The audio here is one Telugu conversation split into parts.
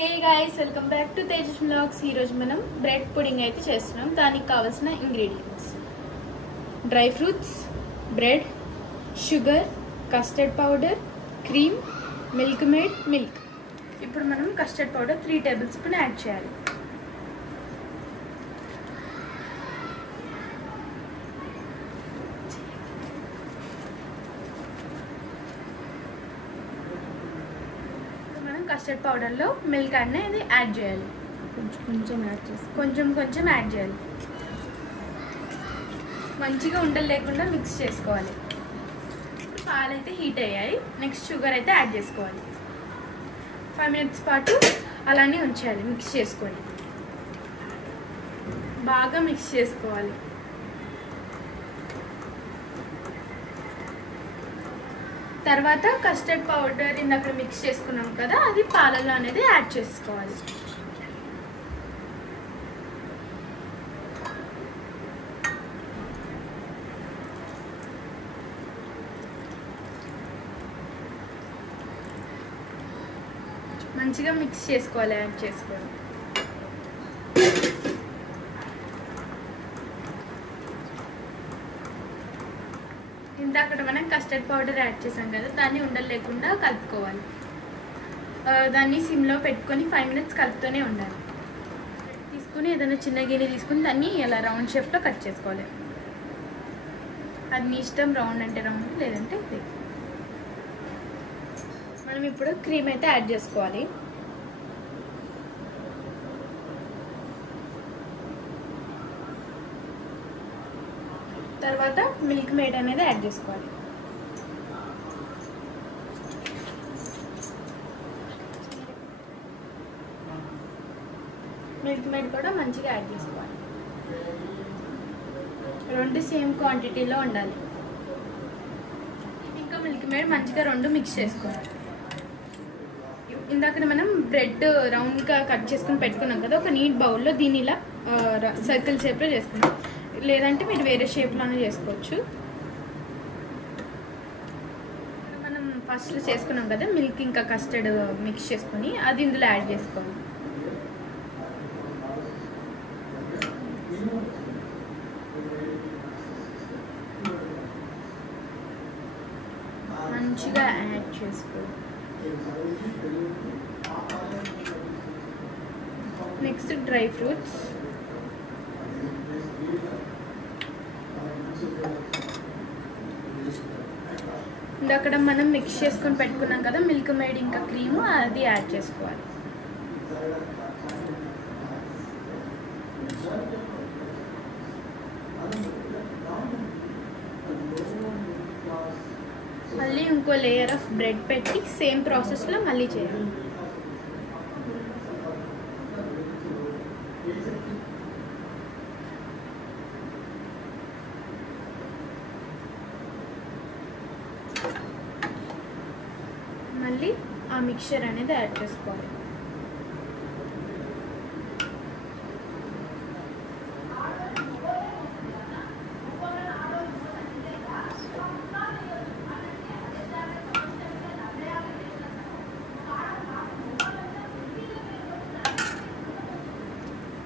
Hey guys, welcome back to Tejas vlogs. ఈరోజు మనం బ్రెడ్ పుడింగ్ అయితే చేస్తున్నాం. దానికి కావాల్సిన ingredients: dry fruits, bread, sugar, custard powder, cream, milk made, milk. ఇప్పుడు మనం custard powder 3 table spoon add చేయాలి. కస్టర్డ్ పౌడర్లో మిల్క్ అనేది యాడ్ చేయాలి. కొంచెం యాడ్ చేయాలి. మంచిగా ఉండలు లేకుండా మిక్స్ చేసుకోవాలి. పాలు అయితే హీట్ అయ్యాయి. నెక్స్ట్ షుగర్ అయితే యాడ్ చేసుకోవాలి. 5 minutes పాటు అలానే ఉంచాలి. మిక్స్ చేసుకొని బాగా మిక్స్ చేసుకోవాలి. తర్వాత కస్టర్డ్ పౌడర్ ఇందాక మిక్స్ చేసుకున్నాం కదా, అది పాలలో అనేది యాడ్ చేసుకోవాలి. మంచిగా మిక్స్ చేసుకోవాలి. యాడ్ చేసుకోవాలి. ఇందాక మనం కస్టర్డ్ పౌడర్ యాడ్ చేసాం కదా, దాన్ని ఉండలు లేకుండా కలుపుకోవాలి. దాన్ని సిమ్లో పెట్టుకొని 5 minutes కలుపుతూనే ఉండాలి. తీసుకుని ఏదైనా చిన్న గిన్నె తీసుకుని దాన్ని ఇలా రౌండ్ షేప్లో కట్ చేసుకోవాలి. అది మీ ఇష్టం, రౌండ్ అంటే రౌండ్, లేదంటే లేదు. మనం ఇప్పుడు క్రీమ్ అయితే యాడ్ చేసుకోవాలి. తర్వాత మిల్క్ మేడ్ అనేది యాడ్ చేసుకోవాలి. మిల్క్ మేడ్ కూడా మంచిగా యాడ్ చేసుకోవాలి. 2 సేమ్ క్వాంటిటీలో ఉండాలి. ఇంకా మిల్క్ మేడ్ మంచిగా 2 మిక్స్ చేసుకోవాలి. ఇందాక మనం బ్రెడ్ రౌండ్గా కట్ చేసుకుని పెట్టుకున్నాం కదా, ఒక నీట్ బౌల్లో దీన్ని ఇలా సర్కిల్ షేప్లో చేసుకున్నాం. లేదంటే మీరు వేరే షేప్లోనే చేసుకోవచ్చు. మనం ఫస్ట్లో చేసుకున్నాం కదా, మిల్క్ ఇంకా కస్టర్డ్ మిక్స్ చేసుకొని అది ఇందులో యాడ్ చేసుకోవాలి. మంచిగా యాడ్ చేసుకోవాలి. నెక్స్ట్ డ్రై ఫ్రూట్స్, అక్కడ మనం మిక్స్ చేసుకొని పెట్టుకున్నాం కదా మిల్క్ మేడ్ ఇంకా క్రీమ్, అది యాడ్ చేసుకోవాలి. మళ్ళీ ఇంకో లేయర్ ఆఫ్ బ్రెడ్ పెట్టి సేమ్ ప్రాసెస్లో మళ్ళీ చేయాలి. మళ్ళీ ఆ మిక్చర్ అనేది యాడ్ చేసుకోవాలి.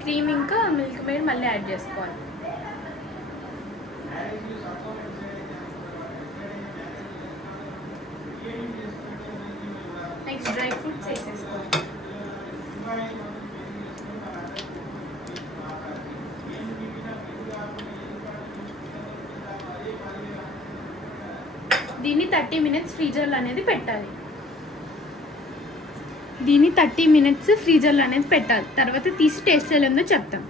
క్రీమ్ ఇంకా మిల్క్ మేడ్ మళ్ళీ యాడ్ చేసుకోవాలి. నెక్స్ట్ డ్రై ఫ్రూట్స్ వేసేసుకోవాలి. దీన్ని 30 minutes ఫ్రీజర్లో అనేది పెట్టాలి. తర్వాత తీసి టేస్ట్ ఎలా ఉందో చెప్తాం.